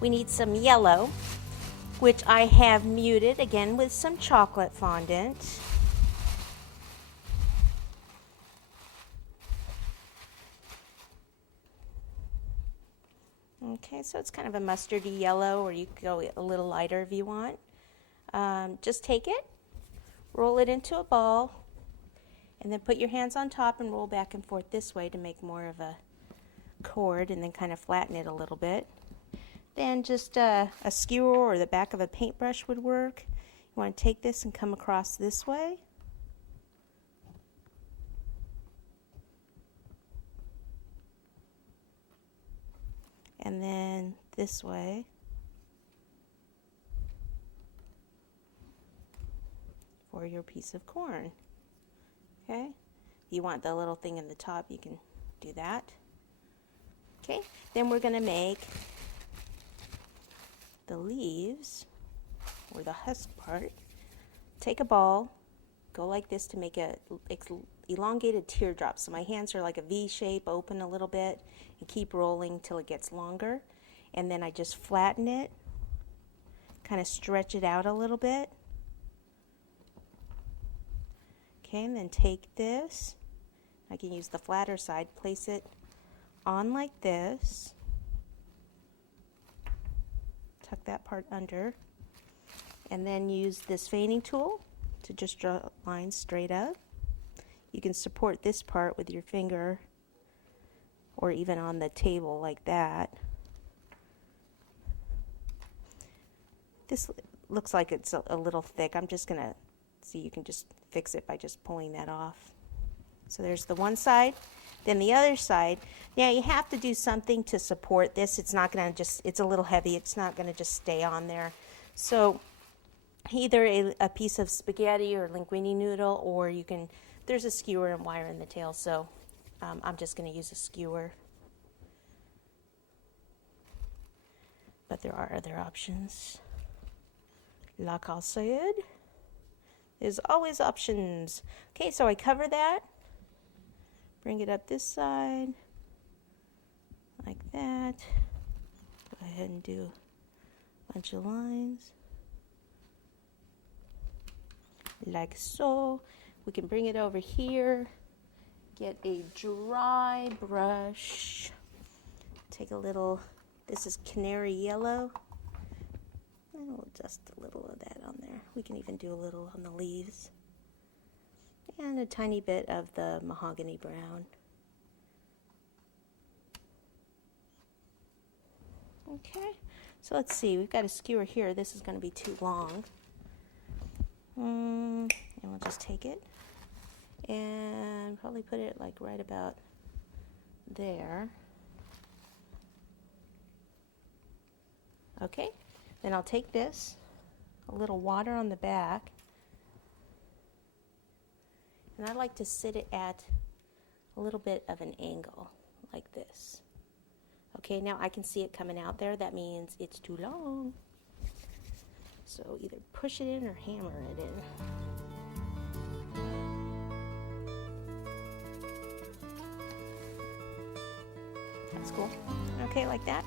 we need some yellow, which I have muted again with some chocolate fondant. Okay, so it's kind of a mustardy yellow, or you could go a little lighter if you want. Just take it, roll it into a ball, and then put your hands on top and roll back and forth this way to make more of a cord, and then kind of flatten it a little bit. Then just a skewer or the back of a paintbrush would work. You want to take this and come across this way. And then this way. For your piece of corn. Okay? If you want the little thing in the top, you can do that. Okay? Then we're going to make the leaves, or the husk part. Take a ball, go like this to make a elongated teardrop. So my hands are like a V shape, open a little bit, and keep rolling till it gets longer. And then I just flatten it, kind of stretch it out a little bit. Okay, and then take this, I can use the flatter side, place it on like this, tuck that part under, and then use this veining tool to just draw lines straight up. You can support this part with your finger or even on the table like that. This looks like it's a little thick. I'm just going to see, you can just fix it by just pulling that off. So there's the one side, then the other side. Now you have to do something to support this. It's not going to just, it's a little heavy. It's not going to just stay on there. So either a piece of spaghetti or linguine noodle, or you can, there's a skewer and wire in the tail, so I'm just going to use a skewer. But there are other options. Like I said, there's always options. Okay, so I cover that. Bring it up this side. Like that. Go ahead and do a bunch of lines. Like so. We can bring it over here. Get a dry brush. Take a little, this is canary yellow. And we'll just a little of that on there. We can even do a little on the leaves. And a tiny bit of the mahogany brown. Okay, so let's see. We've got a skewer here. This is going to be too long. And we'll just take it and probably put it like right about there. Okay, then I'll take this, a little water on the back, and I like to sit it at a little bit of an angle, like this. Okay, now I can see it coming out there. That means it's too long. So either push it in or hammer it in. That's cool. Okay, like that.